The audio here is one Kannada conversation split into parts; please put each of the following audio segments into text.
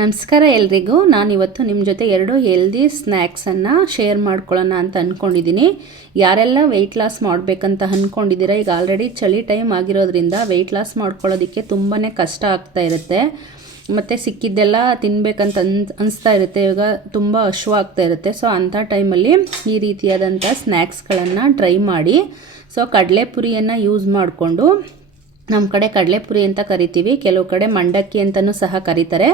ನಮಸ್ಕಾರ ಎಲ್ರಿಗೂ. ನಾನಿವತ್ತು ನಿಮ್ಮ ಜೊತೆ 2 ಹೆಲ್ದಿ ಸ್ನ್ಯಾಕ್ಸನ್ನು ಶೇರ್ ಮಾಡ್ಕೊಳ್ಳೋಣ ಅಂತ ಅಂದ್ಕೊಂಡಿದ್ದೀನಿ. ಯಾರೆಲ್ಲ ವೆಯ್ಟ್ ಲಾಸ್ ಮಾಡಬೇಕಂತ ಅಂದ್ಕೊಂಡಿದ್ದೀರಾ, ಈಗ ಆಲ್ರೆಡಿ ಚಳಿ ಟೈಮ್ ಆಗಿರೋದ್ರಿಂದ ವೆಯ್ಟ್ ಲಾಸ್ ಮಾಡ್ಕೊಳ್ಳೋದಕ್ಕೆ ತುಂಬಾ ಕಷ್ಟ ಆಗ್ತಾ ಇರುತ್ತೆ. ಮತ್ತು ಸಿಕ್ಕಿದ್ದೆಲ್ಲ ತಿನ್ನಬೇಕಂತ ಅನಿಸ್ತಾ ಇರುತ್ತೆ. ಇವಾಗ ತುಂಬ ಹಶ್ವಾಗ್ತಾ ಇರುತ್ತೆ. ಸೊ ಅಂಥ ಟೈಮಲ್ಲಿ ಈ ರೀತಿಯಾದಂಥ ಸ್ನ್ಯಾಕ್ಸ್ಗಳನ್ನು ಟ್ರೈ ಮಾಡಿ. ಸೊ ಕಡಲೆಪುರಿಯನ್ನು ಯೂಸ್ ಮಾಡಿಕೊಂಡು, ನಮ್ಮ ಕಡೆ ಕಡಲೆಪುರಿ ಅಂತ ಕರಿತೀವಿ, ಕೆಲವು ಕಡೆ ಮಂಡಕ್ಕಿ ಅಂತಲೂ ಸಹ ಕರೀತಾರೆ.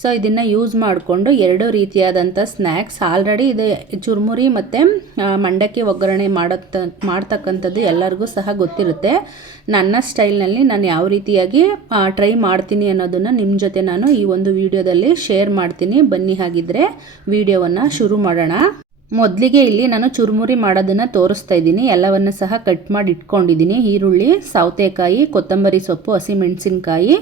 ಸೊ ಇದನ್ನು ಯೂಸ್ ಮಾಡಿಕೊಂಡು 2 ರೀತಿಯಾದಂಥ ಸ್ನ್ಯಾಕ್ಸ್, ಆಲ್ರೆಡಿ ಇದು ಚುರುಮುರಿ ಮತ್ತು ಮಂಡಕ್ಕಿ ಒಗ್ಗರಣೆ ಮಾಡ್ತಕ್ಕಂಥದ್ದು ಎಲ್ಲರಿಗೂ ಸಹ ಗೊತ್ತಿರುತ್ತೆ. ನನ್ನ ಸ್ಟೈಲ್ನಲ್ಲಿ ನಾನು ಯಾವ ರೀತಿಯಾಗಿ ಟ್ರೈ ಮಾಡ್ತೀನಿ ಅನ್ನೋದನ್ನು ನಿಮ್ಮ ಜೊತೆ ನಾನು ಈ ಒಂದು ವಿಡಿಯೋದಲ್ಲಿ ಶೇರ್ ಮಾಡ್ತೀನಿ. ಬನ್ನಿ ಹಾಗಿದ್ರೆ ವಿಡಿಯೋವನ್ನು ಶುರು ಮಾಡೋಣ. ಮೊದಲಿಗೆ ಇಲ್ಲಿ ನಾನು ಚುರುಮುರಿ ಮಾಡೋದನ್ನು ತೋರಿಸ್ತಾ ಇದ್ದೀನಿ. ಎಲ್ಲವನ್ನು ಸಹ ಕಟ್ ಮಾಡಿ ಇಟ್ಕೊಂಡಿದ್ದೀನಿ. ಈರುಳ್ಳಿ, ಸೌತೆಕಾಯಿ, ಕೊತ್ತಂಬರಿ ಸೊಪ್ಪು, ಹಸಿಮೆಣಸಿನ್ಕಾಯಿ,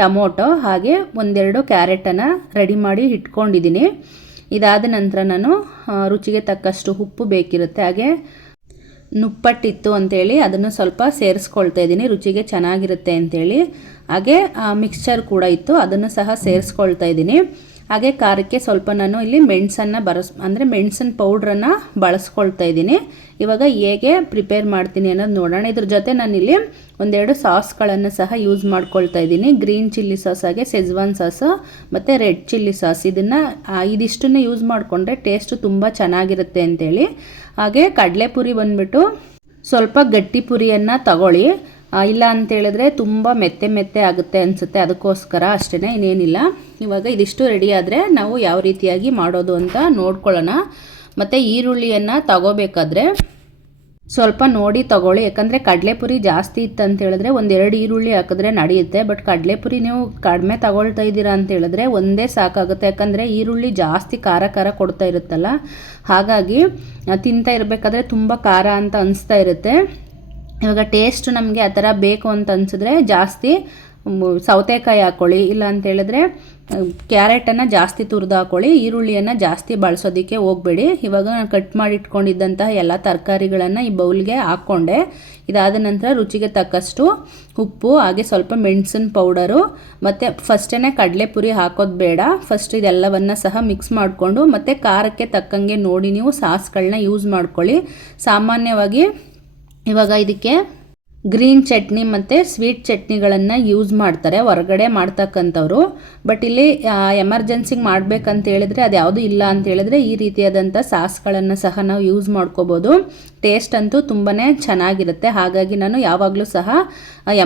ಟೊಮೊಟೊ, ಹಾಗೆ 1-2 ಕ್ಯಾರೆಟನ್ನು ರೆಡಿ ಮಾಡಿ ಇಟ್ಕೊಂಡಿದ್ದೀನಿ. ಇದಾದ ನಂತರ ನಾನು ರುಚಿಗೆ ತಕ್ಕಷ್ಟು ಉಪ್ಪು ಬೇಕಿರುತ್ತೆ, ಹಾಗೆ ನುಪ್ಪಟ್ಟಿತ್ತು ಅಂಥೇಳಿ ಅದನ್ನು ಸ್ವಲ್ಪ ಸೇರಿಸ್ಕೊಳ್ತಾ ಇದ್ದೀನಿ, ರುಚಿಗೆ ಚೆನ್ನಾಗಿರುತ್ತೆ ಅಂಥೇಳಿ. ಹಾಗೆ ಮಿಕ್ಸ್ಚರ್ ಕೂಡ ಇತ್ತು, ಅದನ್ನು ಸಹ ಸೇರಿಸ್ಕೊಳ್ತಾ ಇದ್ದೀನಿ. ಹಾಗೆ ಖಾರಕ್ಕೆ ಸ್ವಲ್ಪ ನಾನು ಇಲ್ಲಿ ಮೆಣಸನ್ನು ಮೆಣಸಿನ ಪೌಡ್ರನ್ನು ಬಳಸ್ಕೊಳ್ತಾ ಇದ್ದೀನಿ. ಇವಾಗ ಹೇಗೆ ಪ್ರಿಪೇರ್ ಮಾಡ್ತೀನಿ ಅನ್ನೋದು ನೋಡೋಣ. ಇದ್ರ ಜೊತೆ ನಾನಿಲ್ಲಿ 1-2 ಸಾಸ್ಗಳನ್ನು ಸಹ ಯೂಸ್ ಮಾಡ್ಕೊಳ್ತಾ ಇದ್ದೀನಿ. ಗ್ರೀನ್ ಚಿಲ್ಲಿ ಸಾಸ್, ಹಾಗೆ ಸೆಜ್ವಾನ್ ಸಾಸು ಮತ್ತು ರೆಡ್ ಚಿಲ್ಲಿ ಸಾಸ್. ಇದಿಷ್ಟನ್ನು ಯೂಸ್ ಮಾಡಿಕೊಂಡ್ರೆ ಟೇಸ್ಟು ತುಂಬ ಚೆನ್ನಾಗಿರುತ್ತೆ ಅಂತೇಳಿ. ಹಾಗೆ ಕಡಲೆಪುರಿ ಬಂದುಬಿಟ್ಟು ಸ್ವಲ್ಪ ಗಟ್ಟಿ ಪುರಿಯನ್ನು ತಗೊಳ್ಳಿ, ಇಲ್ಲ ಅಂತೇಳಿದ್ರೆ ತುಂಬ ಮೆತ್ತೆ ಆಗುತ್ತೆ ಅನಿಸುತ್ತೆ, ಅದಕ್ಕೋಸ್ಕರ ಅಷ್ಟೇ, ಇನ್ನೇನಿಲ್ಲ. ಇವಾಗ ಇದಿಷ್ಟು ರೆಡಿ ಆದರೆ ನಾವು ಯಾವ ರೀತಿಯಾಗಿ ಮಾಡೋದು ಅಂತ ನೋಡ್ಕೊಳ್ಳೋಣ. ಮತ್ತು ಈರುಳ್ಳಿಯನ್ನು ತಗೋಬೇಕಾದ್ರೆ ಸ್ವಲ್ಪ ನೋಡಿ ತಗೊಳ್ಳಿ, ಯಾಕಂದರೆ ಕಡಲೆಪುರಿ ಜಾಸ್ತಿ ಇತ್ತು ಅಂತ ಹೇಳಿದ್ರೆ 1-2 ಈರುಳ್ಳಿ ಹಾಕಿದ್ರೆ ನಡೆಯುತ್ತೆ. ಬಟ್ ಕಡಲೆಪುರಿ ನೀವು ಕಡಿಮೆ ತಗೊಳ್ತಾ ಇದ್ದೀರಾ ಅಂತ ಹೇಳಿದ್ರೆ ಒಂದೇ ಸಾಕಾಗುತ್ತೆ, ಯಾಕಂದರೆ ಈರುಳ್ಳಿ ಜಾಸ್ತಿ ಖಾರ ಕೊಡ್ತಾ ಇರುತ್ತಲ್ಲ, ಹಾಗಾಗಿ ತಿಂತಾ ಇರಬೇಕಾದ್ರೆ ತುಂಬ ಖಾರ ಅಂತ ಅನಿಸ್ತಾ ಇರುತ್ತೆ. ಇವಾಗ ಟೇಸ್ಟ್ ನಮಗೆ ಆ ಥರ ಬೇಕು ಅಂತ ಅನಿಸಿದ್ರೆ ಜಾಸ್ತಿ ಸೌತೆಕಾಯಿ ಹಾಕ್ಕೊಳ್ಳಿ, ಇಲ್ಲ ಅಂತ ಹೇಳಿದ್ರೆ ಕ್ಯಾರೆಟನ್ನು ಜಾಸ್ತಿ ತುರಿದು ಹಾಕ್ಕೊಳ್ಳಿ, ಈರುಳ್ಳಿಯನ್ನು ಜಾಸ್ತಿ ಬಳಸೋದಕ್ಕೆ ಹೋಗಬೇಡಿ. ಇವಾಗ ನಾನು ಕಟ್ ಮಾಡಿ ಇಟ್ಕೊಂಡಿದ್ದಂತಹ ಎಲ್ಲ ತರಕಾರಿಗಳನ್ನು ಈ ಬೌಲ್ಗೆ ಹಾಕ್ಕೊಂಡೆ. ಇದಾದ ನಂತರ ರುಚಿಗೆ ತಕ್ಕಷ್ಟು ಉಪ್ಪು, ಹಾಗೆ ಸ್ವಲ್ಪ ಮೆಣಸಿನ ಪೌಡರು, ಮತ್ತು ಫಸ್ಟೇ ಕಡಲೆಪುರಿ ಹಾಕೋದು ಬೇಡ, ಫಸ್ಟ್ ಇದೆಲ್ಲವನ್ನು ಸಹ ಮಿಕ್ಸ್ ಮಾಡಿಕೊಂಡು, ಮತ್ತು ಖಾರಕ್ಕೆ ತಕ್ಕಂಗೆ ನೋಡಿ ನೀವು ಸಾಸ್ಗಳನ್ನ ಯೂಸ್ ಮಾಡ್ಕೊಳ್ಳಿ. ಸಾಮಾನ್ಯವಾಗಿ ಇವಾಗ ಇದಕ್ಕೆ ಗ್ರೀನ್ ಚಟ್ನಿ ಮತ್ತು ಸ್ವೀಟ್ ಚಟ್ನಿಗಳನ್ನು ಯೂಸ್ ಮಾಡ್ತಾರೆ ಹೊರಗಡೆ ಮಾಡ್ತಕ್ಕಂಥವ್ರು. ಬಟ್ ಇಲ್ಲಿ ಎಮರ್ಜೆನ್ಸಿಗೆ ಮಾಡಬೇಕಂತ ಹೇಳಿದ್ರೆ ಅದು ಯಾವುದೂ ಇಲ್ಲ ಅಂತ ಹೇಳಿದ್ರೆ ಈ ರೀತಿಯಾದಂಥ ಸಾಸ್ಗಳನ್ನು ಸಹ ನಾವು ಯೂಸ್ ಮಾಡ್ಕೋಬೋದು. ಟೇಸ್ಟ್ ಅಂತೂ ತುಂಬಾ ಚೆನ್ನಾಗಿರುತ್ತೆ. ಹಾಗಾಗಿ ನಾನು ಯಾವಾಗಲೂ ಸಹ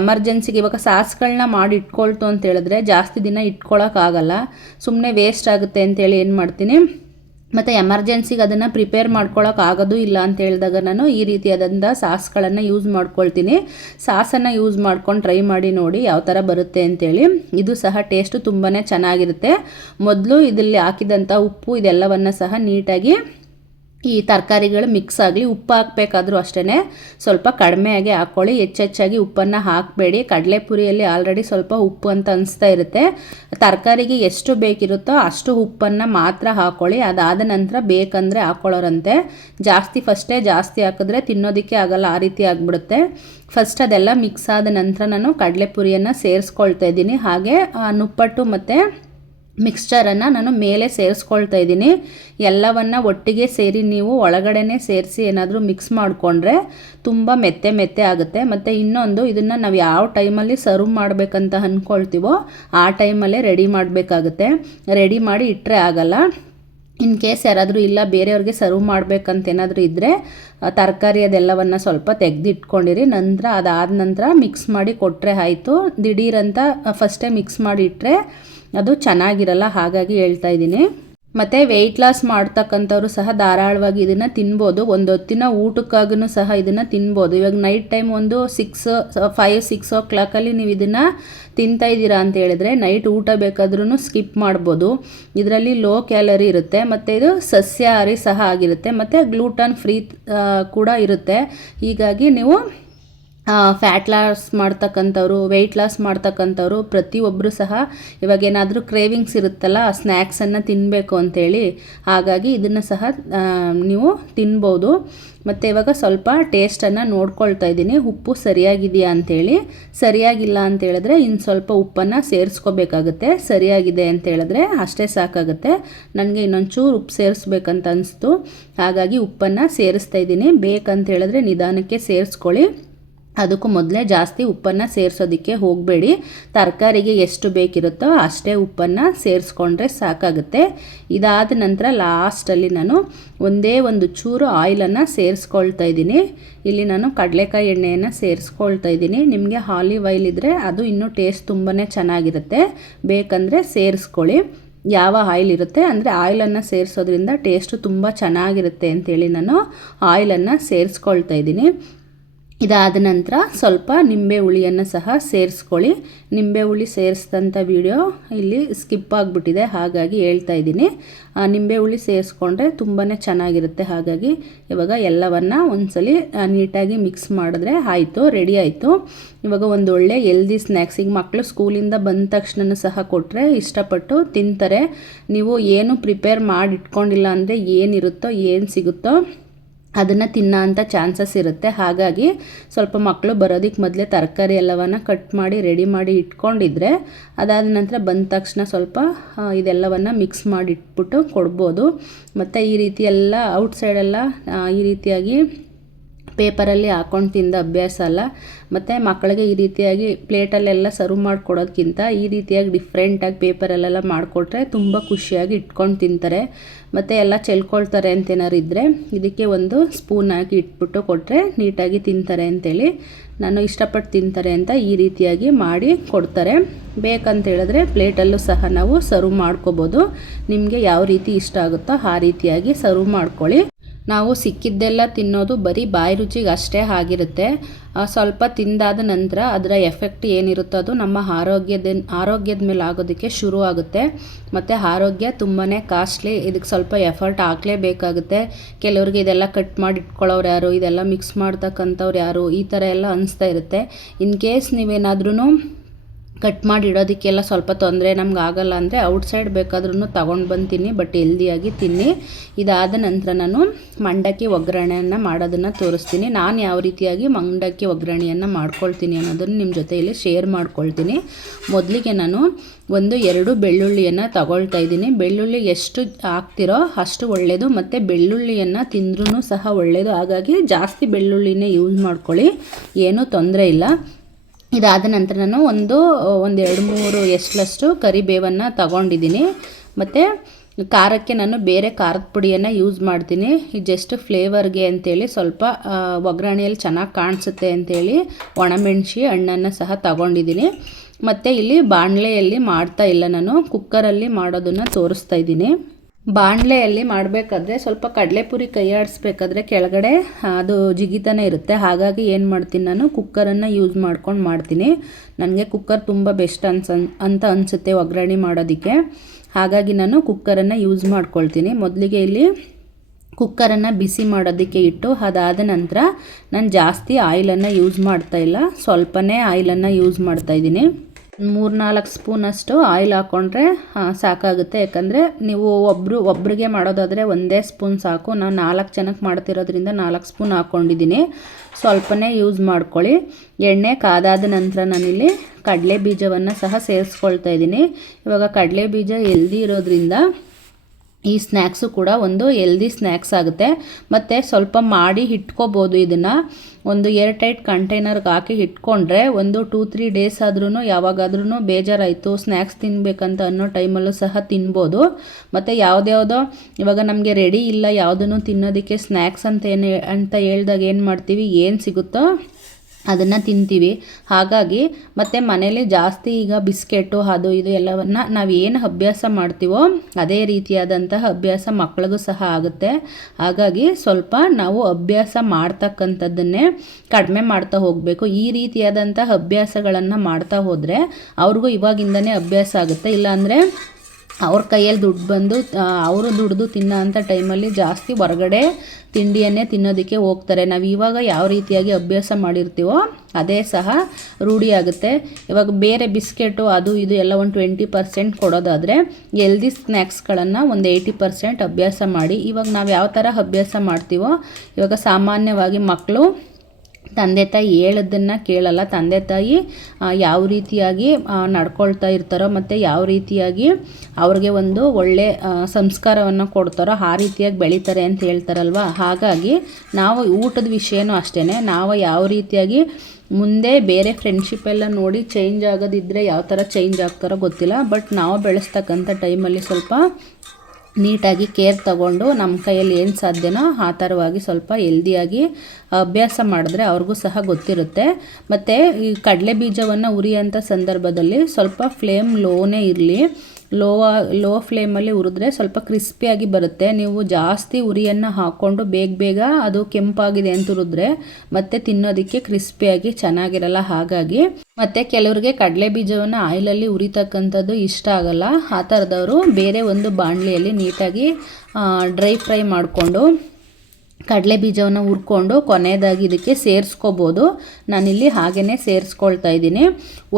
ಎಮರ್ಜೆನ್ಸಿಗೆ ಇವಾಗ ಸಾಸ್ಗಳನ್ನ ಮಾಡಿ ಇಟ್ಕೊಳ್ತು ಅಂತ ಹೇಳಿದ್ರೆ ಜಾಸ್ತಿ ದಿನ ಇಟ್ಕೊಳ್ಳೋಕ್ಕಾಗಲ್ಲ, ಸುಮ್ಮನೆ ವೇಸ್ಟ್ ಆಗುತ್ತೆ ಅಂತೇಳಿ ಏನು ಮಾಡ್ತೀನಿ, ಮತ್ತು ಎಮರ್ಜೆನ್ಸಿಗೆ ಅದನ್ನು ಪ್ರಿಪೇರ್ ಆಗೋದು ಇಲ್ಲ ಅಂತ ಹೇಳಿದಾಗ ನಾನು ಈ ರೀತಿಯಾದಂಥ ಸಾಸ್ಗಳನ್ನು ಯೂಸ್ ಮಾಡ್ಕೊಳ್ತೀನಿ. ಸಾಸನ್ನು ಯೂಸ್ ಮಾಡ್ಕೊಂಡು ಟ್ರೈ ಮಾಡಿ ನೋಡಿ ಯಾವ ಥರ ಬರುತ್ತೆ ಅಂತೇಳಿ. ಇದು ಸಹ ಟೇಸ್ಟು ತುಂಬಾ ಚೆನ್ನಾಗಿರುತ್ತೆ. ಮೊದಲು ಇದರಲ್ಲಿ ಹಾಕಿದಂಥ ಉಪ್ಪು ಇದೆಲ್ಲವನ್ನು ಸಹ ನೀಟಾಗಿ ಈ ತರಕಾರಿಗಳು ಮಿಕ್ಸ್ ಆಗಲಿ. ಉಪ್ಪು ಹಾಕಬೇಕಾದ್ರೂ ಅಷ್ಟೇ ಸ್ವಲ್ಪ ಕಡಿಮೆಯಾಗಿ ಹಾಕ್ಕೊಳ್ಳಿ, ಹೆಚ್ಚೆಚ್ಚಾಗಿ ಉಪ್ಪನ್ನು ಹಾಕಬೇಡಿ. ಕಡಲೆಪುರಿಯಲ್ಲಿ ಆಲ್ರೆಡಿ ಸ್ವಲ್ಪ ಉಪ್ಪು ಅಂತ ಅನಿಸ್ತಾ ಇರುತ್ತೆ. ತರಕಾರಿಗೆ ಎಷ್ಟು ಬೇಕಿರುತ್ತೋ ಅಷ್ಟು ಉಪ್ಪನ್ನು ಮಾತ್ರ ಹಾಕ್ಕೊಳ್ಳಿ. ಅದಾದ ನಂತರ ಬೇಕಂದರೆ ಹಾಕ್ಕೊಳ್ಳೋರಂತೆ. ಫಸ್ಟೇ ಜಾಸ್ತಿ ಹಾಕಿದ್ರೆ ತಿನ್ನೋದಕ್ಕೆ ಆಗಲ್ಲ, ಆ ರೀತಿ ಆಗಿಬಿಡುತ್ತೆ. ಫಸ್ಟ್ ಅದೆಲ್ಲ ಮಿಕ್ಸ್ ಆದ ನಂತರ ನಾನು ಕಡಲೆಪುರಿಯನ್ನು ಸೇರಿಸ್ಕೊಳ್ತಾ ಇದ್ದೀನಿ. ಹಾಗೆ ನುಪ್ಪಟ್ಟು ಮತ್ತು ಮಿಕ್ಸ್ಚರನ್ನು ನಾನು ಮೇಲೆ ಸೇರಿಸ್ಕೊಳ್ತಾ ಇದ್ದೀನಿ. ಎಲ್ಲವನ್ನು ಒಟ್ಟಿಗೆ ಸೇರಿ ನೀವು ಒಳಗಡೆನೇ ಸೇರಿಸಿ ಏನಾದರೂ ಮಿಕ್ಸ್ ಮಾಡಿಕೊಂಡ್ರೆ ತುಂಬ ಮೆತ್ತೆ ಆಗುತ್ತೆ. ಮತ್ತು ಇನ್ನೊಂದು, ಇದನ್ನು ನಾವು ಯಾವ ಟೈಮಲ್ಲಿ ಸರ್ವ್ ಮಾಡಬೇಕಂತ ಅಂದ್ಕೊಳ್ತೀವೋ ಆ ಟೈಮಲ್ಲೇ ರೆಡಿ ಮಾಡಬೇಕಾಗುತ್ತೆ. ರೆಡಿ ಮಾಡಿ ಇಟ್ಟರೆ ಆಗಲ್ಲ. ಇನ್ ಕೇಸ್ ಯಾರಾದರೂ ಇಲ್ಲ ಬೇರೆಯವ್ರಿಗೆ ಸರ್ವ್ ಮಾಡಬೇಕಂತ ಏನಾದರೂ ಇದ್ದರೆ ತರಕಾರಿ ಅದೆಲ್ಲವನ್ನು ಸ್ವಲ್ಪ ತೆಗೆದಿಟ್ಕೊಂಡಿರಿ. ಅದಾದ ನಂತರ ಮಿಕ್ಸ್ ಮಾಡಿ ಕೊಟ್ಟರೆ ಆಯಿತು. ದಿಢೀರಂತ ಫಸ್ಟೇ ಮಿಕ್ಸ್ ಮಾಡಿ ಇಟ್ಟರೆ ಅದು ಚೆನ್ನಾಗಿರಲ್ಲ, ಹಾಗಾಗಿ ಹೇಳ್ತಾ ಇದ್ದೀನಿ. ಮತ್ತು ವೆಯ್ಟ್ ಲಾಸ್ ಮಾಡ್ತಕ್ಕಂಥವ್ರು ಸಹ ಧಾರಾಳವಾಗಿ ಇದನ್ನು ತಿನ್ಬೋದು. ಒಂದು ಹೊತ್ತಿನ ಊಟಕ್ಕಾಗೂ ಸಹ ಇದನ್ನು ತಿನ್ಬೋದು. ಇವಾಗ ನೈಟ್ ಟೈಮ್ ಒಂದು 5-6 ಓ ಕ್ಲಾಕಲ್ಲಿ ನೀವು ಇದನ್ನು ತಿಂತಾ ಇದ್ದೀರಾ ಅಂತ ಹೇಳಿದ್ರೆ ನೈಟ್ ಊಟ ಬೇಕಾದ್ರೂ ಸ್ಕಿಪ್ ಮಾಡ್ಬೋದು. ಇದರಲ್ಲಿ ಲೋ ಕ್ಯಾಲರಿ ಇರುತ್ತೆ, ಮತ್ತು ಇದು ಸಸ್ಯಾಹಾರಿ ಸಹ ಆಗಿರುತ್ತೆ, ಮತ್ತು ಗ್ಲೂಟನ್ ಫ್ರೀ ಕೂಡ ಇರುತ್ತೆ. ಹೀಗಾಗಿ ನೀವು ಫ್ಯಾಟ್ ಲಾಸ್ ಮಾಡ್ತಕ್ಕಂಥವ್ರು, ವೆಯ್ಟ್ ಲಾಸ್ ಮಾಡ್ತಕ್ಕಂಥವ್ರು ಪ್ರತಿಯೊಬ್ಬರು ಸಹ ಇವಾಗೇನಾದರೂ ಕ್ರೇವಿಂಗ್ಸ್ ಇರುತ್ತಲ್ಲ ಸ್ನ್ಯಾಕ್ಸನ್ನು ತಿನ್ನಬೇಕು ಅಂತೇಳಿ, ಹಾಗಾಗಿ ಇದನ್ನು ಸಹ ನೀವು ತಿನ್ಬೋದು. ಮತ್ತು ಇವಾಗ ಸ್ವಲ್ಪ ಟೇಸ್ಟನ್ನು ನೋಡ್ಕೊಳ್ತಾ ಇದ್ದೀನಿ, ಉಪ್ಪು ಸರಿಯಾಗಿದೆಯಾ ಅಂಥೇಳಿ. ಸರಿಯಾಗಿಲ್ಲ ಅಂತೇಳಿದ್ರೆ ಇನ್ನು ಸ್ವಲ್ಪ ಉಪ್ಪನ್ನು ಸೇರಿಸ್ಕೋಬೇಕಾಗುತ್ತೆ. ಸರಿಯಾಗಿದೆ ಅಂತೇಳಿದ್ರೆ ಅಷ್ಟೇ ಸಾಕಾಗುತ್ತೆ. ನನಗೆ ಇನ್ನೊಂಚೂರು ಉಪ್ಪು ಸೇರಿಸ್ಬೇಕಂತ ಅನಿಸ್ತು, ಹಾಗಾಗಿ ಉಪ್ಪನ್ನು ಸೇರಿಸ್ತಾ ಇದ್ದೀನಿ. ಬೇಕಂತೇಳಿದ್ರೆ ನಿಧಾನಕ್ಕೆ ಸೇರಿಸ್ಕೊಳ್ಳಿ. ಅದಕ್ಕೂ ಮೊದಲೇ ಜಾಸ್ತಿ ಉಪ್ಪನ್ನು ಸೇರಿಸೋದಕ್ಕೆ ಹೋಗಬೇಡಿ. ತರಕಾರಿಗೆ ಎಷ್ಟು ಬೇಕಿರುತ್ತೋ ಅಷ್ಟೇ ಉಪ್ಪನ್ನು ಸೇರಿಸ್ಕೊಂಡ್ರೆ ಸಾಕಾಗುತ್ತೆ. ಇದಾದ ನಂತರ ಲಾಸ್ಟಲ್ಲಿ ನಾನು ಒಂದೇ ಒಂದು ಚೂರು ಆಯಿಲನ್ನು ಸೇರಿಸ್ಕೊಳ್ತಾ ಇದ್ದೀನಿ. ಇಲ್ಲಿ ನಾನು ಕಡಲೆಕಾಯಿ ಎಣ್ಣೆಯನ್ನು ಸೇರಿಸ್ಕೊಳ್ತಾ ಇದ್ದೀನಿ. ನಿಮಗೆ ಆಲಿವ್ ಆಯಿಲ್ ಇದ್ದರೆ ಅದು ಇನ್ನೂ ಟೇಸ್ಟ್ ತುಂಬಾ ಚೆನ್ನಾಗಿರುತ್ತೆ, ಬೇಕಂದರೆ ಸೇರಿಸ್ಕೊಳ್ಳಿ. ಯಾವ ಆಯಿಲ್ ಇರುತ್ತೆ ಅಂದರೆ ಆಯಿಲನ್ನು ಸೇರಿಸೋದ್ರಿಂದ ಟೇಸ್ಟು ತುಂಬ ಚೆನ್ನಾಗಿರುತ್ತೆ ಅಂತೇಳಿ ನಾನು ಆಯಿಲನ್ನು ಸೇರಿಸ್ಕೊಳ್ತಾ ಇದ್ದೀನಿ. ಇದಾದ ನಂತರ ಸ್ವಲ್ಪ ನಿಂಬೆ ಹುಳಿಯನ್ನು ಸಹ ಸೇರಿಸ್ಕೊಳ್ಳಿ. ನಿಂಬೆ ಹುಳಿ ಸೇರಿಸಿದಂಥ ವಿಡಿಯೋ ಇಲ್ಲಿ ಸ್ಕಿಪ್ ಆಗಿಬಿಟ್ಟಿದೆ, ಹಾಗಾಗಿ ಹೇಳ್ತಾ ಇದ್ದೀನಿ. ನಿಂಬೆ ಹುಳಿ ಸೇರಿಸ್ಕೊಂಡ್ರೆ ತುಂಬಾ ಚೆನ್ನಾಗಿರುತ್ತೆ. ಹಾಗಾಗಿ ಇವಾಗ ಎಲ್ಲವನ್ನು ಒಂದ್ಸಲಿ ನೀಟಾಗಿ ಮಿಕ್ಸ್ ಮಾಡಿದ್ರೆ ಆಯಿತು, ರೆಡಿ ಆಯಿತು. ಇವಾಗ ಒಂದು ಒಳ್ಳೆ ಹೆಲ್ದಿ ಸ್ನ್ಯಾಕ್ಸ್, ಈಗ ಮಕ್ಕಳು ಸ್ಕೂಲಿಂದ ಬಂದ ತಕ್ಷಣ ಸಹ ಕೊಟ್ಟರೆ ಇಷ್ಟಪಟ್ಟು ತಿಂತಾರೆ. ನೀವು ಏನು ಪ್ರಿಪೇರ್ ಮಾಡಿ ಇಟ್ಕೊಂಡಿಲ್ಲ ಅಂದರೆ ಏನಿರುತ್ತೋ ಏನು ಸಿಗುತ್ತೋ ಅದನ್ನು ತಿನ್ನೋ ಅಂಥ ಚಾನ್ಸಸ್ ಇರುತ್ತೆ. ಹಾಗಾಗಿ ಸ್ವಲ್ಪ ಮಕ್ಕಳು ಬರೋದಕ್ಕೆ ಮೊದಲೇ ತರಕಾರಿ ಎಲ್ಲವನ್ನು ಕಟ್ ಮಾಡಿ ರೆಡಿ ಮಾಡಿ ಇಟ್ಕೊಂಡಿದ್ರೆ ಅದಾದ ನಂತರ ಬಂದ ತಕ್ಷಣ ಸ್ವಲ್ಪ ಇದೆಲ್ಲವನ್ನು ಮಿಕ್ಸ್ ಮಾಡಿ ಇಟ್ಬಿಟ್ಟು ಕೊಡ್ಬೋದು. ಮತ್ತು ಈ ರೀತಿ ಎಲ್ಲ ಔಟ್ಸೈಡೆಲ್ಲ ಈ ರೀತಿಯಾಗಿ ಪೇಪರಲ್ಲಿ ಹಾಕ್ಕೊಂಡು ತಿಂದ ಅಭ್ಯಾಸ ಅಲ್ಲ. ಮತ್ತು ಮಕ್ಕಳಿಗೆ ಈ ರೀತಿಯಾಗಿ ಪ್ಲೇಟಲ್ಲೆಲ್ಲ ಸರ್ವ್ ಮಾಡಿಕೊಡೋದ್ಕಿಂತ ಈ ರೀತಿಯಾಗಿ ಡಿಫ್ರೆಂಟಾಗಿ ಪೇಪರಲ್ಲೆಲ್ಲ ಮಾಡಿಕೊಟ್ರೆ ತುಂಬ ಖುಷಿಯಾಗಿ ಇಟ್ಕೊಂಡು ತಿಂತಾರೆ. ಮತ್ತು ಎಲ್ಲ ಚೆಲ್ಕೊಳ್ತಾರೆ ಅಂತೇನಾರು ಇದ್ದರೆ ಇದಕ್ಕೆ ಒಂದು ಸ್ಪೂನ್ ಹಾಕಿ ಇಟ್ಬಿಟ್ಟು ಕೊಟ್ಟರೆ ನೀಟಾಗಿ ತಿಂತಾರೆ ಅಂತೇಳಿ, ನಾನು ಇಷ್ಟಪಟ್ಟು ತಿಂತಾರೆ ಅಂತ ಈ ರೀತಿಯಾಗಿ ಮಾಡಿ ಕೊಡ್ತಾರೆ. ಬೇಕಂತೇಳಿದ್ರೆ ಪ್ಲೇಟಲ್ಲೂ ಸಹ ನಾವು ಸರ್ವ್ ಮಾಡ್ಕೋಬೋದು. ನಿಮಗೆ ಯಾವ ರೀತಿ ಇಷ್ಟ ಆಗುತ್ತೋ ಆ ರೀತಿಯಾಗಿ ಸರ್ವ್ ಮಾಡ್ಕೊಳ್ಳಿ. ನಾವು ಸಿಕ್ಕಿದ್ದೆಲ್ಲ ತಿನ್ನೋದು ಬರೀ ಬಾಯಿ ರುಚಿಗೆ ಅಷ್ಟೇ ಆಗಿರುತ್ತೆ. ಸ್ವಲ್ಪ ತಿಂದಾದ ನಂತರ ಅದರ ಎಫೆಕ್ಟ್ ಏನಿರುತ್ತೋ ಅದು ನಮ್ಮ ಆರೋಗ್ಯದ ಮೇಲೆ ಆಗೋದಕ್ಕೆ ಶುರು ಆಗುತ್ತೆ. ಮತ್ತು ಆರೋಗ್ಯ ತುಂಬಾ ಕಾಸ್ಟ್ಲಿ, ಇದಕ್ಕೆ ಸ್ವಲ್ಪ ಎಫರ್ಟ್ ಹಾಕಲೇಬೇಕಾಗುತ್ತೆ. ಕೆಲವ್ರಿಗೆ ಇದೆಲ್ಲ ಕಟ್ ಮಾಡಿ ಇಟ್ಕೊಳ್ಳೋರು ಯಾರು, ಇದೆಲ್ಲ ಮಿಕ್ಸ್ ಮಾಡ್ತಕ್ಕಂಥವ್ರು ಯಾರು, ಈ ಥರ ಎಲ್ಲ ಅನಿಸ್ತಾ ಇರುತ್ತೆ. ಇನ್ ಕೇಸ್ ನೀವೇನಾದ್ರೂ ಕಟ್ ಮಾಡಿ ಇಡೋದಕ್ಕೆಲ್ಲ ಸ್ವಲ್ಪ ತೊಂದರೆ ನಮ್ಗೆ ಆಗಲ್ಲ ಅಂದರೆ ಔಟ್ಸೈಡ್ ಬೇಕಾದ್ರೂ ತೊಗೊಂಡು ಬಂದು ತಿನ್ನಿ, ಬಟ್ ಹೆಲ್ದಿಯಾಗಿ ತಿನ್ನಿ. ಇದಾದ ನಂತರ ನಾನು ಮಂಡಕ್ಕಿ ಒಗ್ಗರಣೆಯನ್ನು ಮಾಡೋದನ್ನು ತೋರಿಸ್ತೀನಿ. ನಾನು ಯಾವ ರೀತಿಯಾಗಿ ಮಂಡಕ್ಕಿ ಒಗ್ಗರಣೆಯನ್ನು ಮಾಡ್ಕೊಳ್ತೀನಿ ಅನ್ನೋದನ್ನು ನಿಮ್ಮ ಜೊತೆ ಇಲ್ಲಿ ಶೇರ್ ಮಾಡ್ಕೊಳ್ತೀನಿ. ಮೊದಲಿಗೆ ನಾನು 1-2 ಬೆಳ್ಳುಳ್ಳಿಯನ್ನು ತಗೊಳ್ತಾ ಇದ್ದೀನಿ. ಬೆಳ್ಳುಳ್ಳಿ ಎಷ್ಟು ಹಾಕ್ತಿರೋ ಅಷ್ಟು ಒಳ್ಳೆಯದು, ಮತ್ತು ಬೆಳ್ಳುಳ್ಳಿಯನ್ನು ತಿಂದ್ರೂ ಸಹ ಒಳ್ಳೆಯದು. ಹಾಗಾಗಿ ಜಾಸ್ತಿ ಬೆಳ್ಳುಳ್ಳಿನೇ ಯೂಸ್ ಮಾಡ್ಕೊಳ್ಳಿ, ಏನೂ ತೊಂದರೆ ಇಲ್ಲ. ಇದಾದ ನಂತರ ನಾನು ಒಂದು 2-3 ಎಸ್ಲಷ್ಟು ಕರಿಬೇವನ್ನು ತಗೊಂಡಿದ್ದೀನಿ. ಮತ್ತು ಖಾರಕ್ಕೆ ನಾನು ಬೇರೆ ಖಾರದ ಪುಡಿಯನ್ನು ಯೂಸ್ ಮಾಡ್ತೀನಿ. ಜಸ್ಟ್ ಫ್ಲೇವರ್ಗೆ ಅಂತೇಳಿ ಸ್ವಲ್ಪ ಒಗ್ಗರಣೆಯಲ್ಲಿ ಚೆನ್ನಾಗಿ ಕಾಣಿಸುತ್ತೆ ಅಂತೇಳಿ ಒಣಮೆಣಸಿ ಹಣ್ಣನ್ನು ಸಹ ತಗೊಂಡಿದ್ದೀನಿ. ಮತ್ತು ಇಲ್ಲಿ ಬಾಣಲೆಯಲ್ಲಿ ಮಾಡ್ತಾ ಇಲ್ಲ, ನಾನು ಕುಕ್ಕರಲ್ಲಿ ಮಾಡೋದನ್ನು ತೋರಿಸ್ತಾ ಇದ್ದೀನಿ. ಬಾಣಲೆಯಲ್ಲಿ ಮಾಡಬೇಕಾದ್ರೆ ಸ್ವಲ್ಪ ಕಡಲೆಪುರಿ ಕೈ ಆಡಿಸ್ಬೇಕಾದ್ರೆ ಕೆಳಗಡೆ ಅದು ಜಿಗಿತಾನೆ ಇರುತ್ತೆ. ಹಾಗಾಗಿ ಏನು ಮಾಡ್ತೀನಿ, ನಾನು ಕುಕ್ಕರನ್ನು ಯೂಸ್ ಮಾಡ್ಕೊಂಡು ಮಾಡ್ತೀನಿ. ನನಗೆ ಕುಕ್ಕರ್ ತುಂಬ ಬೆಸ್ಟ್ ಅಂತ ಅನಿಸುತ್ತೆ ಒಗ್ಗರಣೆ ಮಾಡೋದಕ್ಕೆ. ಹಾಗಾಗಿ ನಾನು ಕುಕ್ಕರನ್ನು ಯೂಸ್ ಮಾಡ್ಕೊಳ್ತೀನಿ. ಮೊದಲಿಗೆ ಇಲ್ಲಿ ಕುಕ್ಕರನ್ನು ಬಿಸಿ ಮಾಡೋದಕ್ಕೆ ಇಟ್ಟು ಅದಾದ ನಂತರ ನಾನು ಜಾಸ್ತಿ ಆಯಿಲನ್ನು ಯೂಸ್ ಮಾಡ್ತಾಯಿಲ್ಲ, ಸ್ವಲ್ಪನೇ ಆಯಿಲನ್ನು ಯೂಸ್ ಮಾಡ್ತಾಯಿದ್ದೀನಿ. 3-4 ಸ್ಪೂನಷ್ಟು ಆಯಿಲ್ ಹಾಕ್ಕೊಂಡ್ರೆ ಸಾಕಾಗುತ್ತೆ. ಯಾಕಂದರೆ ನೀವು ಒಬ್ರಿಗೆ ಮಾಡೋದಾದರೆ 1 ಸ್ಪೂನ್ ಸಾಕು. ನಾನು 4 ಜನಕ್ಕೆ ಮಾಡ್ತಿರೋದ್ರಿಂದ 4 ಸ್ಪೂನ್ ಹಾಕ್ಕೊಂಡಿದ್ದೀನಿ. ಸ್ವಲ್ಪನೇ ಯೂಸ್ ಮಾಡ್ಕೊಳ್ಳಿ. ಎಣ್ಣೆ ಕಾದಾದ ನಂತರ ನಾನಿಲ್ಲಿ ಕಡಲೆ ಬೀಜವನ್ನು ಸಹ ಸೇರಿಸ್ಕೊಳ್ತಾ ಇದ್ದೀನಿ. ಇವಾಗ ಕಡಲೆ ಬೀಜ ಹೆಲ್ದಿ ಇರೋದ್ರಿಂದ ಈ ಸ್ನ್ಯಾಕ್ಸು ಕೂಡ ಒಂದು ಹೆಲ್ದಿ ಸ್ನ್ಯಾಕ್ಸ್ ಆಗುತ್ತೆ. ಮತ್ತು ಸ್ವಲ್ಪ ಮಾಡಿ ಇಟ್ಕೋಬೋದು. ಇದನ್ನು ಒಂದು ಏರ್ಟೈಟ್ ಕಂಟೈನರ್ಗೆ ಹಾಕಿ ಇಟ್ಕೊಂಡ್ರೆ ಒಂದು 2-3 ಡೇಸ್ ಆದ್ರೂ ಯಾವಾಗಾದ್ರೂ ಬೇಜಾರಾಯಿತು ಸ್ನ್ಯಾಕ್ಸ್ ತಿನ್ನಬೇಕಂತ ಅನ್ನೋ ಟೈಮಲ್ಲೂ ಸಹ ತಿನ್ಬೋದು. ಮತ್ತು ಯಾವುದ್ಯಾವುದೋ ಇವಾಗ ನಮಗೆ ರೆಡಿ ಇಲ್ಲ ಯಾವುದನ್ನು ತಿನ್ನೋದಕ್ಕೆ ಸ್ನ್ಯಾಕ್ಸ್ ಅಂತ ಹೇಳ್ದಾಗ ಏನು ಮಾಡ್ತೀವಿ, ಏನು ಸಿಗುತ್ತೋ ಅದನ್ನು ತಿಂತೀವಿ. ಹಾಗಾಗಿ ಮತ್ತು ಮನೇಲಿ ಜಾಸ್ತಿ ಈಗ ಬಿಸ್ಕೆಟು ಅದು ಇದು ಎಲ್ಲವನ್ನು ನಾವು ಏನು ಅಭ್ಯಾಸ ಮಾಡ್ತೀವೋ ಅದೇ ರೀತಿಯಾದಂತಹ ಅಭ್ಯಾಸ ಮಕ್ಕಳಿಗೂ ಸಹ ಆಗುತ್ತೆ. ಹಾಗಾಗಿ ಸ್ವಲ್ಪ ನಾವು ಅಭ್ಯಾಸ ಮಾಡ್ತಕ್ಕಂಥದ್ದನ್ನೇ ಕಡಿಮೆ ಮಾಡ್ತಾ ಹೋಗಬೇಕು. ಈ ರೀತಿಯಾದಂತಹ ಅಭ್ಯಾಸಗಳನ್ನು ಮಾಡ್ತಾ ಹೋದರೆ ಅವ್ರಿಗೂ ಇವಾಗಿಂದನೇ ಅಭ್ಯಾಸ ಆಗುತ್ತೆ. ಇಲ್ಲಾಂದರೆ ಅವ್ರ ಕೈಯಲ್ಲಿ ದುಡ್ಡು ಬಂದು ಅವರು ದುಡ್ದು ತಿನ್ನೋ ಅಂಥ ಟೈಮಲ್ಲಿ ಜಾಸ್ತಿ ಹೊರಗಡೆ ತಿಂಡಿಯನ್ನೇ ತಿನ್ನೋದಕ್ಕೆ ಹೋಗ್ತಾರೆ. ನಾವು ಇವಾಗ ಯಾವ ರೀತಿಯಾಗಿ ಅಭ್ಯಾಸ ಮಾಡಿರ್ತೀವೋ ಅದೇ ಸಹ ರೂಢಿ ಆಗುತ್ತೆ. ಇವಾಗ ಬೇರೆ ಬಿಸ್ಕೆಟು ಅದು ಇದು ಎಲ್ಲ ಒಂದು 20% ಕೊಡೋದಾದರೆ ಹೆಲ್ದಿ ಸ್ನ್ಯಾಕ್ಸ್ಗಳನ್ನು ಒಂದು 80% ಅಭ್ಯಾಸ ಮಾಡಿ. ಇವಾಗ ನಾವು ಯಾವ ಥರ ಅಭ್ಯಾಸ ಮಾಡ್ತೀವೋ, ಇವಾಗ ಸಾಮಾನ್ಯವಾಗಿ ಮಕ್ಕಳು ತಂದೆ ತಾಯಿ ಹೇಳೋದನ್ನು ಕೇಳಲ್ಲ. ತಂದೆ ತಾಯಿ ಯಾವ ರೀತಿಯಾಗಿ ನಡ್ಕೊಳ್ತಾ ಇರ್ತಾರೋ ಮತ್ತು ಯಾವ ರೀತಿಯಾಗಿ ಅವ್ರಿಗೆ ಒಂದು ಒಳ್ಳೆ ಸಂಸ್ಕಾರವನ್ನು ಕೊಡ್ತಾರೋ ಆ ರೀತಿಯಾಗಿ ಬೆಳೀತಾರೆ ಅಂತ ಹೇಳ್ತಾರಲ್ವ. ಹಾಗಾಗಿ ನಾವು ಊಟದ ವಿಷಯನೂ ಅಷ್ಟೇ, ನಾವು ಯಾವ ರೀತಿಯಾಗಿ ಮುಂದೆ ಬೇರೆ ಫ್ರೆಂಡ್ಶಿಪ್ ಎಲ್ಲ ನೋಡಿ ಚೇಂಜ್ ಆಗೋದಿದ್ದರೆ ಯಾವ ಥರ ಚೇಂಜ್ ಆಗ್ತಾರೋ ಗೊತ್ತಿಲ್ಲ. ಬಟ್ ನಾವು ಬೆಳೆಸ್ತಕ್ಕಂಥ ಟೈಮಲ್ಲಿ ಸ್ವಲ್ಪ ನೀಟಾಗಿ ಕೇರ್ ತಗೊಂಡು ನಮ್ಮ ಕೈಯಲ್ಲಿ ಏನು ಸಾಧ್ಯನೋ ಆ ಥರವಾಗಿ ಸ್ವಲ್ಪ ಹೆಲ್ದಿಯಾಗಿ ಅಭ್ಯಾಸ ಮಾಡಿದ್ರೆ ಅವ್ರಿಗೂ ಸಹ ಗೊತ್ತಿರುತ್ತೆ. ಮತ್ತು ಈ ಕಡಲೆ ಬೀಜವನ್ನು ಹುರಿಯೋಂಥ ಸಂದರ್ಭದಲ್ಲಿ ಸ್ವಲ್ಪ ಫ್ಲೇಮ್ ಲೋನೇ ಇರಲಿ. ಲೋ ಫ್ಲೇಮಲ್ಲಿ ಹುರಿದ್ರೆ ಸ್ವಲ್ಪ ಕ್ರಿಸ್ಪಿಯಾಗಿ ಬರುತ್ತೆ. ನೀವು ಜಾಸ್ತಿ ಉರಿಯನ್ನು ಹಾಕ್ಕೊಂಡು ಬೇಗ ಅದು ಕೆಂಪಾಗಿದೆ ಅಂತ ಹುರಿದ್ರೆ ಮತ್ತೆ ತಿನ್ನೋದಕ್ಕೆ ಕ್ರಿಸ್ಪಿಯಾಗಿ ಚೆನ್ನಾಗಿರಲ್ಲ. ಹಾಗಾಗಿ ಮತ್ತು ಕೆಲವ್ರಿಗೆ ಕಡಲೆ ಬೀಜವನ್ನು ಆಯಿಲಲ್ಲಿ ಹುರಿತಕ್ಕಂಥದ್ದು ಇಷ್ಟ ಆಗಲ್ಲ. ಆ ಥರದವರು ಬೇರೆ ಒಂದು ಬಾಣಲಿಯಲ್ಲಿ ನೀಟಾಗಿ ಡ್ರೈ ಫ್ರೈ ಮಾಡಿಕೊಂಡು ಕಡಲೆ ಬೀಜವನ್ನು ಹುರ್ಕೊಂಡು ಕೊನೆಯದಾಗಿ ಇದಕ್ಕೆ ಸೇರಿಸ್ಕೋಬೋದು. ನಾನಿಲ್ಲಿ ಹಾಗೆಯೇ ಸೇರಿಸ್ಕೊಳ್ತಾ ಇದ್ದೀನಿ.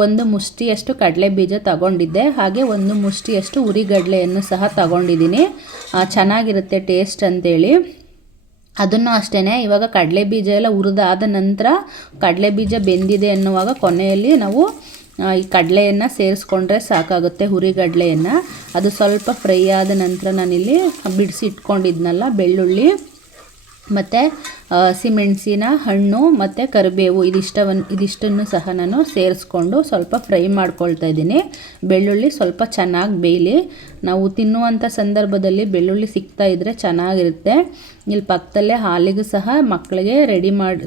ಒಂದು ಮುಷ್ಟಿಯಷ್ಟು ಕಡಲೆ ಬೀಜ ತಗೊಂಡಿದ್ದೆ, ಹಾಗೆ ಒಂದು ಮುಷ್ಟಿಯಷ್ಟು ಹುರಿಗಡಲೆಯನ್ನು ಸಹ ತಗೊಂಡಿದ್ದೀನಿ. ಚೆನ್ನಾಗಿರುತ್ತೆ ಟೇಸ್ಟ್ ಅಂತೇಳಿ. ಅದನ್ನು ಅಷ್ಟೇ, ಇವಾಗ ಕಡಲೆ ಬೀಜ ಎಲ್ಲ ಹುರಿದಾದ ನಂತರ ಕಡಲೆ ಬೀಜ ಬೆಂದಿದೆ ಅನ್ನುವಾಗ ಕೊನೆಯಲ್ಲಿ ನಾವು ಈ ಕಡಲೆಯನ್ನು ಸೇರಿಸ್ಕೊಂಡ್ರೆ ಸಾಕಾಗುತ್ತೆ. ಹುರಿಗಡಲೆಯನ್ನು ಅದು ಸ್ವಲ್ಪ ಫ್ರೈ ಆದ ನಂತರ ನಾನಿಲ್ಲಿ ಬಿಡಿಸಿ ಇಟ್ಕೊಂಡಿದ್ನಲ್ಲ ಬೆಳ್ಳುಳ್ಳಿ ಮತ್ತು ಹಸಿಮೆಣಸಿನ ಹಣ್ಣು ಮತ್ತು ಕರಿಬೇವು ಇದಿಷ್ಟನ್ನು ಸಹ ನಾನು ಸೇರಿಸ್ಕೊಂಡು ಸ್ವಲ್ಪ ಫ್ರೈ ಮಾಡ್ಕೊಳ್ತಾ ಇದ್ದೀನಿ. ಬೆಳ್ಳುಳ್ಳಿ ಸ್ವಲ್ಪ ಚೆನ್ನಾಗಿ ಬೇಯಲಿ. ನಾವು ತಿನ್ನುವಂಥ ಸಂದರ್ಭದಲ್ಲಿ ಬೆಳ್ಳುಳ್ಳಿ ಸಿಗ್ತಾ ಇದ್ದರೆ ಚೆನ್ನಾಗಿರುತ್ತೆ. ಇಲ್ಲಿ ಪಕ್ಕದಲ್ಲೇ ಹಾಲಿಗೂ ಸಹ ಮಕ್ಕಳಿಗೆ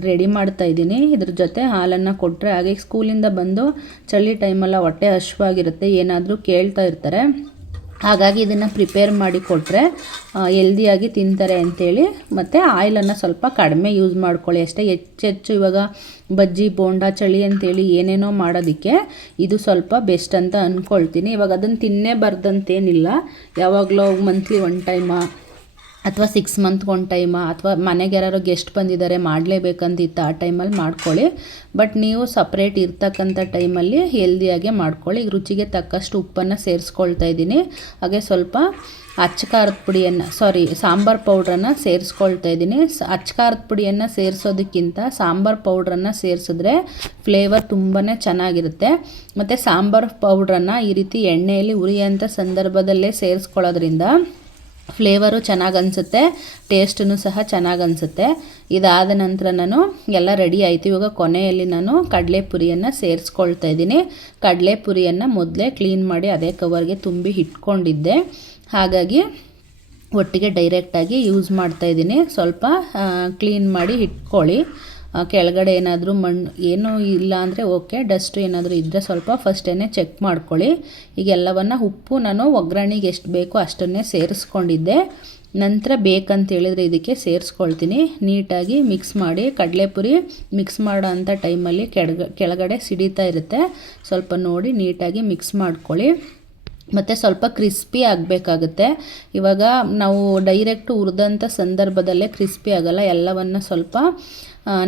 ರೆಡಿ ಮಾಡ್ತಾ ಇದ್ದೀನಿ. ಇದ್ರ ಜೊತೆ ಹಾಲನ್ನು ಕೊಟ್ಟರೆ ಹಾಗೆ ಸ್ಕೂಲಿಂದ ಬಂದು ಚಳಿ ಟೈಮೆಲ್ಲ ಹೊಟ್ಟೆ ಹಶ್ವಾಗಿರುತ್ತೆ, ಏನಾದರೂ ಕೇಳ್ತಾ ಇರ್ತಾರೆ. ಹಾಗಾಗಿ ಇದನ್ನು ಪ್ರಿಪೇರ್ ಮಾಡಿ ಕೊಟ್ಟರೆ ಹೆಲ್ದಿಯಾಗಿ ತಿಂತಾರೆ ಅಂಥೇಳಿ. ಮತ್ತು ಆಯಿಲನ್ನು ಸ್ವಲ್ಪ ಕಡಿಮೆ ಯೂಸ್ ಮಾಡ್ಕೊಳ್ಳಿ ಅಷ್ಟೇ. ಹೆಚ್ಚು ಇವಾಗ ಬಜ್ಜಿ ಬೋಂಡ ಚಳಿ ಅಂಥೇಳಿ ಏನೇನೋ ಮಾಡೋದಕ್ಕೆ ಇದು ಸ್ವಲ್ಪ ಬೆಸ್ಟ್ ಅಂತ ಅಂದ್ಕೊಳ್ತೀನಿ. ಇವಾಗ ಅದನ್ನು ತಿನ್ನೇಬಾರ್ದಂತೇನಿಲ್ಲ. ಯಾವಾಗಲೂ ಮಂತ್ಲಿ 1 ಟೈಮ ಅಥವಾ 6 ಮಂತ್ಗೆ 1 ಟೈಮ ಅಥವಾ ಮನೆಗೆ ಯಾರು ಗೆಸ್ಟ್ ಬಂದಿದ್ದಾರೆ ಮಾಡಲೇಬೇಕಂತಿತ್ತು ಆ ಟೈಮಲ್ಲಿ ಮಾಡ್ಕೊಳ್ಳಿ. ಬಟ್ ನೀವು ಸಪ್ರೇಟ್ ಇರ್ತಕ್ಕಂಥ ಟೈಮಲ್ಲಿ ಹೆಲ್ದಿಯಾಗೆ ಮಾಡ್ಕೊಳ್ಳಿ. ಈಗ ರುಚಿಗೆ ತಕ್ಕಷ್ಟು ಉಪ್ಪನ್ನು ಸೇರಿಸ್ಕೊಳ್ತಾ ಇದ್ದೀನಿ. ಹಾಗೆ ಸ್ವಲ್ಪ ಅಚ್ಚಕಾರದ ಪುಡಿಯನ್ನು ಸಾಂಬಾರು ಪೌಡ್ರನ್ನು ಸೇರಿಸ್ಕೊಳ್ತಾ ಇದ್ದೀನಿ. ಅಚ್ಚಕಾರದ ಪುಡಿಯನ್ನು ಸೇರಿಸೋದಕ್ಕಿಂತ ಸಾಂಬಾರು ಪೌಡ್ರನ್ನು ಸೇರಿಸಿದ್ರೆ ಫ್ಲೇವರ್ ತುಂಬಾ ಚೆನ್ನಾಗಿರುತ್ತೆ. ಮತ್ತು ಸಾಂಬಾರು ಪೌಡ್ರನ್ನು ಈ ರೀತಿ ಎಣ್ಣೆಯಲ್ಲಿ ಹುರಿಯೋಂಥ ಸಂದರ್ಭದಲ್ಲೇ ಸೇರಿಸ್ಕೊಳ್ಳೋದ್ರಿಂದ ಫ್ಲೇವರು ಚೆನ್ನಾಗಿ ಅನಿಸುತ್ತೆ, ಟೇಸ್ಟೂ ಸಹ ಚೆನ್ನಾಗಿ ಅನಿಸುತ್ತೆ. ಇದಾದ ನಂತರ ನಾನು ಎಲ್ಲ ರೆಡಿ ಆಯಿತು. ಇವಾಗ ಕೊನೆಯಲ್ಲಿ ನಾನು ಕಡಲೆಪುರಿಯನ್ನು ಸೇರಿಸ್ಕೊಳ್ತಾ ಇದ್ದೀನಿ. ಕಡಲೆಪುರಿಯನ್ನು ಮೊದಲೇ ಕ್ಲೀನ್ ಮಾಡಿ ಅದೇ ಕವರ್ಗೆ ತುಂಬಿ ಇಟ್ಕೊಂಡಿದ್ದೆ, ಹಾಗಾಗಿ ಒಟ್ಟಿಗೆ ಡೈರೆಕ್ಟಾಗಿ ಯೂಸ್ ಮಾಡ್ತಾಯಿದ್ದೀನಿ. ಸ್ವಲ್ಪ ಕ್ಲೀನ್ ಮಾಡಿ ಇಟ್ಕೊಳ್ಳಿ. ಕೆಳಗಡೆ ಏನಾದರೂ ಮಣ್ಣು ಏನೂ ಇಲ್ಲ ಅಂದರೆ ಓಕೆ, ಡಸ್ಟು ಏನಾದರೂ ಇದ್ದರೆ ಸ್ವಲ್ಪ ಫಸ್ಟೇ ಚೆಕ್ ಮಾಡ್ಕೊಳ್ಳಿ. ಈಗ ಎಲ್ಲವನ್ನು ಉಪ್ಪು ನಾನು ಒಗ್ಗರಣೆಗೆ ಎಷ್ಟು ಬೇಕೋ ಅಷ್ಟನ್ನೇ ಸೇರಿಸ್ಕೊಂಡಿದ್ದೆ. ನಂತರ ಬೇಕಂತೇಳಿದರೆ ಇದಕ್ಕೆ ಸೇರಿಸ್ಕೊಳ್ತೀನಿ. ನೀಟಾಗಿ ಮಿಕ್ಸ್ ಮಾಡಿ, ಕಡಲೆಪುರಿ ಮಿಕ್ಸ್ ಮಾಡೋ ಅಂಥ ಟೈಮಲ್ಲಿ ಕೆಳಗಡೆ ಸಿಡಿತಾ ಇರುತ್ತೆ, ಸ್ವಲ್ಪ ನೋಡಿ ನೀಟಾಗಿ ಮಿಕ್ಸ್ ಮಾಡ್ಕೊಳ್ಳಿ. ಮತ್ತು ಸ್ವಲ್ಪ ಕ್ರಿಸ್ಪಿ ಆಗಬೇಕಾಗುತ್ತೆ. ಇವಾಗ ನಾವು ಡೈರೆಕ್ಟು ಹುರಿದಂಥ ಸಂದರ್ಭದಲ್ಲೇ ಕ್ರಿಸ್ಪಿ ಆಗೋಲ್ಲ. ಎಲ್ಲವನ್ನು ಸ್ವಲ್ಪ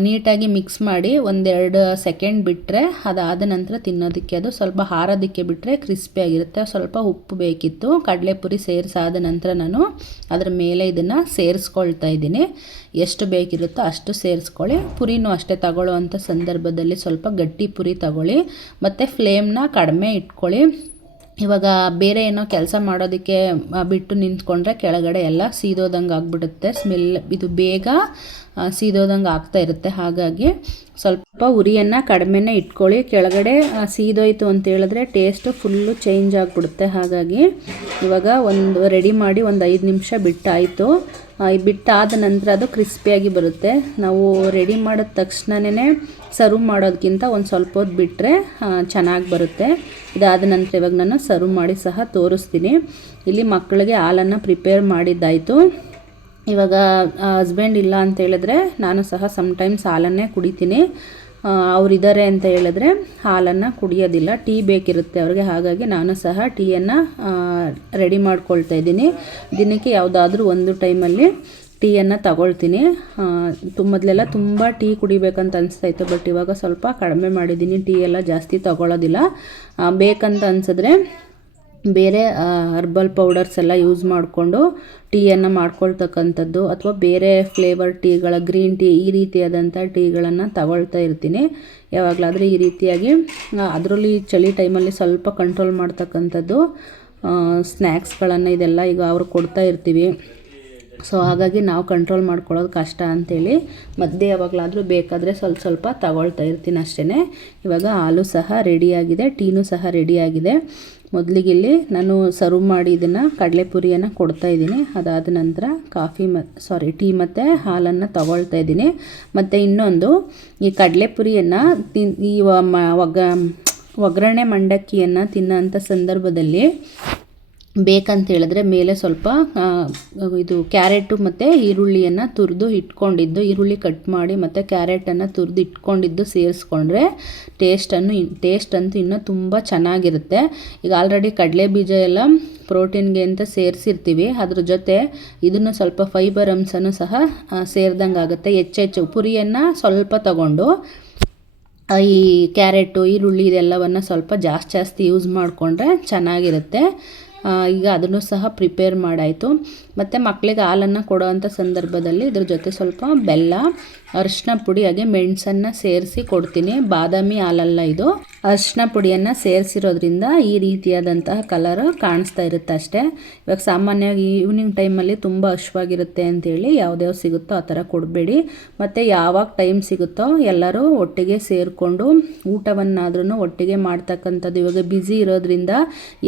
ನೀಟಾಗಿ ಮಿಕ್ಸ್ ಮಾಡಿ 1-2 ಸೆಕೆಂಡ್ ಬಿಟ್ಟರೆ ಅದಾದ ನಂತರ ತಿನ್ನೋದಕ್ಕೆ ಅದು ಸ್ವಲ್ಪ ಹಾರೋದಕ್ಕೆ ಬಿಟ್ಟರೆ ಕ್ರಿಸ್ಪಿಯಾಗಿರುತ್ತೆ. ಸ್ವಲ್ಪ ಉಪ್ಪು ಬೇಕಿತ್ತು. ಕಡಲೆಪುರಿ ಸೇರಿಸಾದ ನಂತರ ನಾನು ಅದರ ಮೇಲೆ ಇದನ್ನು ಸೇರಿಸ್ಕೊಳ್ತಾ ಇದ್ದೀನಿ. ಎಷ್ಟು ಬೇಕಿರುತ್ತೋ ಅಷ್ಟು ಸೇರಿಸ್ಕೊಳ್ಳಿ. ಪುರಿನೂ ಅಷ್ಟೇ, ತಗೊಳ್ಳೋ ಸಂದರ್ಭದಲ್ಲಿ ಸ್ವಲ್ಪ ಗಟ್ಟಿ ಪುರಿ ತಗೊಳ್ಳಿ ಮತ್ತು ಫ್ಲೇಮ್ನ ಕಡಿಮೆ ಇಟ್ಕೊಳ್ಳಿ. ಇವಾಗ ಬೇರೆ ಏನೋ ಕೆಲಸ ಮಾಡೋದಕ್ಕೆ ಬಿಟ್ಟು ನಿಂತ್ಕೊಂಡ್ರೆ ಕೆಳಗಡೆ ಎಲ್ಲ ಸೀದೋದಂಗೆ ಆಗಿಬಿಡುತ್ತೆ. ಸ್ಮೆಲ್ ಇದು ಬೇಗ ಸೀದೋದಂಗೆ ಆಗ್ತಾ ಇರುತ್ತೆ. ಹಾಗಾಗಿ ಸ್ವಲ್ಪ ಉರಿಯನ್ನು ಕಡಿಮೆನೇ ಇಟ್ಕೊಳ್ಳಿ. ಕೆಳಗಡೆ ಸೀದೋಯ್ತು ಅಂತ ಹೇಳಿದ್ರೆ ಟೇಸ್ಟು ಫುಲ್ಲು ಚೇಂಜ್ ಆಗಿಬಿಡುತ್ತೆ. ಹಾಗಾಗಿ ಇವಾಗ ರೆಡಿ ಮಾಡಿ 5 ನಿಮಿಷ ಬಿಟ್ಟಾಯಿತು. ಬಿಟ್ಟಾದ ನಂತರ ಅದು ಕ್ರಿಸ್ಪಿಯಾಗಿ ಬರುತ್ತೆ. ನಾವು ರೆಡಿ ಮಾಡಿದ ತಕ್ಷಣವೇ ಸರ್ವ್ ಮಾಡೋದಕ್ಕಿಂತ ಒಂದು ಸ್ವಲ್ಪ ಹೊತ್ತು ಬಿಟ್ಟರೆ ಚೆನ್ನಾಗಿ ಬರುತ್ತೆ. ಇದಾದ ನಂತರ ಇವಾಗ ನಾನು ಸರ್ವ್ ಮಾಡಿ ಸಹ ತೋರಿಸ್ತೀನಿ. ಇಲ್ಲಿ ಮಕ್ಕಳಿಗೆ ಹಾಲನ್ನು ಪ್ರಿಪೇರ್ ಮಾಡಿದ್ದಾಯಿತು. ಇವಾಗ ಹಸ್ಬೆಂಡ್ ಇಲ್ಲ ಅಂತ ಹೇಳಿದ್ರೆ ನಾನು ಸಹ ಸಮ್ಟೈಮ್ಸ್ ಹಾಲನ್ನೇ ಕುಡಿತೀನಿ. ಅವರಿದ್ದಾರೆ ಅಂತ ಹೇಳಿದ್ರೆ ಹಾಲನ್ನು ಕುಡಿಯೋದಿಲ್ಲ, ಟೀ ಬೇಕಿರುತ್ತೆ ಅವ್ರಿಗೆ. ಹಾಗಾಗಿ ನಾನು ಸಹ ಟೀಯನ್ನು ರೆಡಿ ಮಾಡ್ಕೊಳ್ತಾ ಇದ್ದೀನಿ. ದಿನಕ್ಕೆ ಯಾವುದಾದ್ರೂ ಒಂದು ಟೈಮಲ್ಲಿ ಟೀಯನ್ನು ತಗೊಳ್ತೀನಿ. ಮೊದಲೆಲ್ಲ ತುಂಬ ಟೀ ಕುಡಿಬೇಕಂತ ಅನಿಸ್ತಾಯಿತ್ತು, ಬಟ್ ಇವಾಗ ಸ್ವಲ್ಪ ಕಡಿಮೆ ಮಾಡಿದ್ದೀನಿ. ಟೀ ಎಲ್ಲ ಜಾಸ್ತಿ ತಗೊಳ್ಳೋದಿಲ್ಲ. ಬೇಕಂತ ಅನಿಸಿದ್ರೆ ಬೇರೆ ಹರ್ಬಲ್ ಪೌಡರ್ಸ್ ಎಲ್ಲ ಯೂಸ್ ಮಾಡಿಕೊಂಡು ಟೀಯನ್ನು ಮಾಡ್ಕೊಳ್ತಕ್ಕಂಥದ್ದು, ಅಥವಾ ಬೇರೆ ಫ್ಲೇವರ್ ಟೀಗಳ, ಗ್ರೀನ್ ಟೀ, ಈ ರೀತಿಯಾದಂಥ ಟೀಗಳನ್ನು ತಗೊಳ್ತಾ ಇರ್ತೀನಿ ಯಾವಾಗಲಾದರೂ. ಈ ರೀತಿಯಾಗಿ ಅದರಲ್ಲಿ ಚಳಿ ಟೈಮಲ್ಲಿ ಸ್ವಲ್ಪ ಕಂಟ್ರೋಲ್ ಮಾಡ್ತಕ್ಕಂಥದ್ದು ಸ್ನ್ಯಾಕ್ಸ್ಗಳನ್ನು ಇದೆಲ್ಲ ಈಗ ಅವ್ರು ಕೊಡ್ತಾ ಇರ್ತೀವಿ. ಸೊ ಹಾಗಾಗಿ ನಾವು ಕಂಟ್ರೋಲ್ ಮಾಡ್ಕೊಳ್ಳೋದು ಕಷ್ಟ ಅಂಥೇಳಿ ಮಧ್ಯೆ ಯಾವಾಗಲಾದರೂ ಬೇಕಾದರೆ ಸ್ವಲ್ಪ ತಗೊಳ್ತಾ ಇರ್ತೀನಿ ಅಷ್ಟೇ. ಇವಾಗ ಹಾಲು ಸಹ ರೆಡಿಯಾಗಿದೆ, ಟೀನೂ ಸಹ ರೆಡಿಯಾಗಿದೆ. ಮೊದಲಿಗೆ ಇಲ್ಲಿ ನಾನು ಸರ್ವ್ ಮಾಡಿ ಇದನ್ನು ಕಡಲೆಪುರಿಯನ್ನು ಕೊಡ್ತಾಯಿದ್ದೀನಿ. ಅದಾದ ನಂತರ ಟೀ ಮತ್ತು ಹಾಲನ್ನು ತಗೊಳ್ತಾ ಇದ್ದೀನಿ. ಮತ್ತು ಇನ್ನೊಂದು, ಈ ಕಡಲೆಪುರಿಯನ್ನು ಈ ಒಗ್ಗರಣೆ ಮಂಡಕ್ಕಿಯನ್ನು ತಿನ್ನೋಂಥ ಸಂದರ್ಭದಲ್ಲಿ ಬೇಕಂತ ಹೇಳಿದ್ರೆ ಮೇಲೆ ಸ್ವಲ್ಪ ಇದು ಕ್ಯಾರೆಟು ಮತ್ತು ಈರುಳ್ಳಿಯನ್ನು ತುರಿದು ಇಟ್ಕೊಂಡಿದ್ದು, ಈರುಳ್ಳಿ ಕಟ್ ಮಾಡಿ ಮತ್ತು ಕ್ಯಾರೆಟನ್ನು ತುರಿದು ಇಟ್ಕೊಂಡಿದ್ದು ಸೇರಿಸ್ಕೊಂಡ್ರೆ ಟೇಸ್ಟ್ ಅಂತೂ ಇನ್ನೂ ತುಂಬ ಚೆನ್ನಾಗಿರುತ್ತೆ. ಈಗ ಆಲ್ರೆಡಿ ಕಡಲೆ ಬೀಜ ಎಲ್ಲ ಪ್ರೋಟೀನ್ಗೆ ಅಂತ ಸೇರಿಸಿರ್ತೀವಿ, ಅದ್ರ ಜೊತೆ ಇದನ್ನು ಸ್ವಲ್ಪ ಫೈಬರ್ ಅಂಶನೂ ಸಹ ಸೇರಿದಂಗೆ ಆಗುತ್ತೆ. ಹೆಚ್ಚೆಚ್ಚು ಪುರಿಯನ್ನು ಸ್ವಲ್ಪ ತಗೊಂಡು ಈ ಕ್ಯಾರೆಟು, ಈರುಳ್ಳಿ ಇದೆಲ್ಲವನ್ನು ಸ್ವಲ್ಪ ಜಾಸ್ತಿ ಯೂಸ್ ಮಾಡಿಕೊಂಡ್ರೆ ಚೆನ್ನಾಗಿರುತ್ತೆ. ಈಗ ಅದನ್ನು ಸಹ ಪ್ರಿಪೇರ್ ಮಾಡಾಯಿತು. ಮತ್ತು ಮಕ್ಕಳಿಗೆ ಹಾಲನ್ನು ಕೊಡೋವಂಥ ಸಂದರ್ಭದಲ್ಲಿ ಇದ್ರ ಜೊತೆ ಸ್ವಲ್ಪ ಬೆಲ್ಲ, ಅರಿಶಿನ ಪುಡಿ, ಹಾಗೆ ಮೆಣಸನ್ನು ಸೇರಿಸಿ ಕೊಡ್ತೀನಿ. ಬಾದಾಮಿ ಹಾಲಲ್ಲ ಇದು, ಅರಿಶಿನ ಪುಡಿಯನ್ನು ಸೇರಿಸಿರೋದ್ರಿಂದ ಈ ರೀತಿಯಾದಂತಹ ಕಲರ್ ಕಾಣಿಸ್ತಾ ಇರುತ್ತೆ ಅಷ್ಟೇ. ಇವಾಗ ಸಾಮಾನ್ಯವಾಗಿ ಈವ್ನಿಂಗ್ ಟೈಮಲ್ಲಿ ತುಂಬ ಹಶ್ವಾಗಿರುತ್ತೆ ಅಂಥೇಳಿ ಯಾವುದ್ಯಾವ್ದು ಸಿಗುತ್ತೋ ಆ ಥರ ಕೊಡಬೇಡಿ. ಮತ್ತು ಯಾವಾಗ ಟೈಮ್ ಸಿಗುತ್ತೋ ಎಲ್ಲರೂ ಒಟ್ಟಿಗೆ ಸೇರಿಕೊಂಡು ಊಟವನ್ನಾದ್ರೂ ಒಟ್ಟಿಗೆ ಮಾಡ್ತಕ್ಕಂಥದ್ದು. ಇವಾಗ ಬ್ಯುಸಿ ಇರೋದ್ರಿಂದ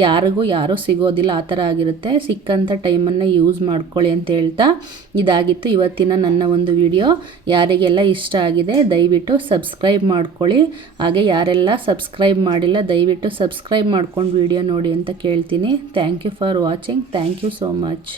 ಯಾರೂ ಸಿಗೋದಿಲ್ಲ, ಆ ಥರ ಆಗಿರುತ್ತೆ. ಸಿಕ್ಕಂಥ ಟೈಮನ್ನು ಯೂಸ್ ಮಾಡ್ಕೊಳ್ಳಿ ಅಂತ ಹೇಳ್ತಾ, ಇದಾಗಿತ್ತು ಇವತ್ತಿನ ನನ್ನ ಒಂದು ವಿಡಿಯೋ. ಯಾರಿಗೆಲ್ಲ ಇಷ್ಟ ಆಗಿದೆ ದಯವಿಟ್ಟು ಸಬ್ಸ್ಕ್ರೈಬ್ ಮಾಡ್ಕೊಳ್ಳಿ. ಹಾಗೆ ಯಾರೆಲ್ಲ ಸಬ್ಸ್ಕ್ರೈಬ್ ಮಾಡಿಲ್ಲ ದಯವಿಟ್ಟು ಸಬ್ಸ್ಕ್ರೈಬ್ ಮಾಡ್ಕೊಂಡು ವಿಡಿಯೋ ನೋಡಿ ಅಂತ ಕೇಳ್ತೀನಿ. Thank you for watching. Thank you so much.